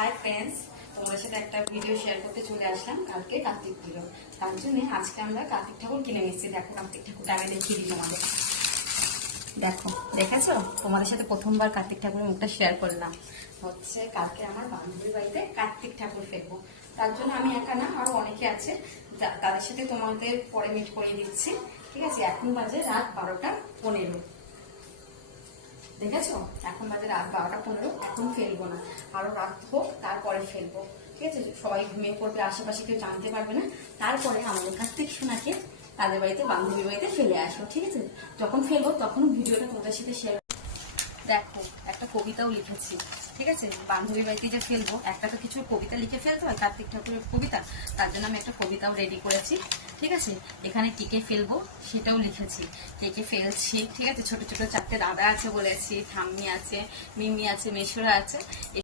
Hi friends, তোমাদের সাথে একটা ভিডিও শেয়ার করতে চলে আসলাম। কালকে কার্তিক পুজো, তার জন্য আজকে আমরা কার্তিক ঠাকুর কিনে নিচ্ছি। দেখো কার্তিক ঠাকুরটা আমি দেখিয়ে দিই তোমাদের। দেখো, দেখেছো? তোমাদের সাথে প্রথমবার কার্তিক ঠাকুরের মুখটা শেয়ার করলাম। হচ্ছে কালকে আমার বান্ধবীর বাড়িতে কার্তিক ঠাকুর ফেলবো, তার জন্য আমি একা না, আরো অনেকে আছে, তাদের সাথে তোমাদের পরে মিট করিয়ে দিচ্ছি। ঠিক আছে, এখন বাজে রাত 12:15। দেখেছো, এখন বাজে রাত 12:15। এখন ফেলবো না, আরো রাত হোক তারপরে ফেলবো। ঠিক আছে, সবাই ঘুমিয়ে পড়বে, আশেপাশে কেউ জানতে পারবে না। তারপরে আমাদের কার্তিক সোনাকে তাদের বাড়িতে বান্ধবীর বাড়িতে ফেলে আসবো। ঠিক আছে, যখন ফেলবো তখন ভিডিওটা তোমাদের সাথে শেয়ার। দেখো, একটা কবিতাও লিখেছি। ঠিক আছে, বান্ধবীর বাড়িতে যে ফেলবো, একটা তো কিছু কবিতা লিখে ফেলতে হয়, কার্তিক ঠাকুরের কবিতা। তার জন্য আমি একটা কবিতাও রেডি করেছি। ঠিক আছে, এখানে কে ফেলবো সেটাও লিখেছি, কে ফেলছি। ঠিক আছে, ছোট ছোট 4টে দাদা আছে বলেছি, ঠাম্মি আছে, মিমি আছে, মেশোরা আছে।